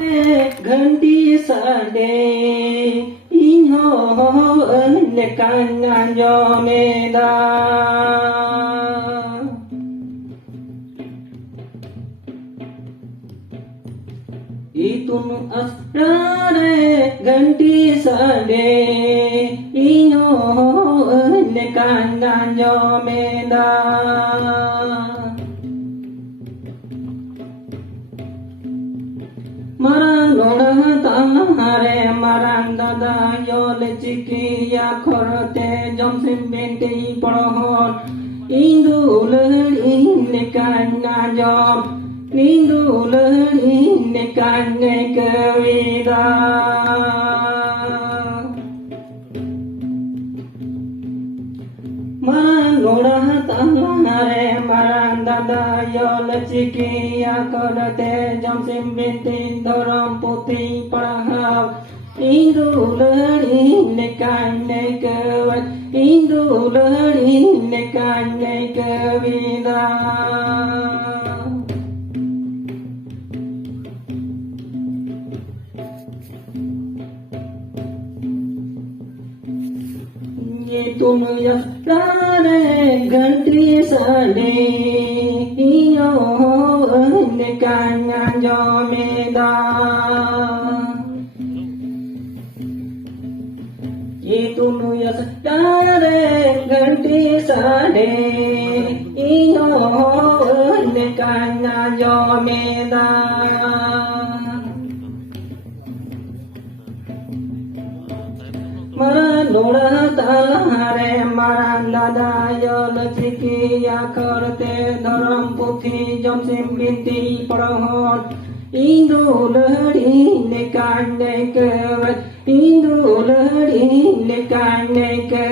घंटी साडे इन्हो लेकाना जोमेदा Itun asrare ganti sade ino lekana jomeda Maranoda tanahare marandada yole chikiya khorte jomsim binti parohon indul lekana jom Nindul nekane kavida Manoda tanahare marandada yol chikiya korate jamsim binti dharam puti parahav Indul nekane kavat Indul nekane kavida तुम यारे घंटी साडे इयो निकाना जोमेदा ये तुम यारे घंटी साडे इयो निकाना जोमेदा Maranoda talahare marandada yol chikiya korte dharam puthi jamsim binti parohon Indul nekane kavat Indul nekane kavat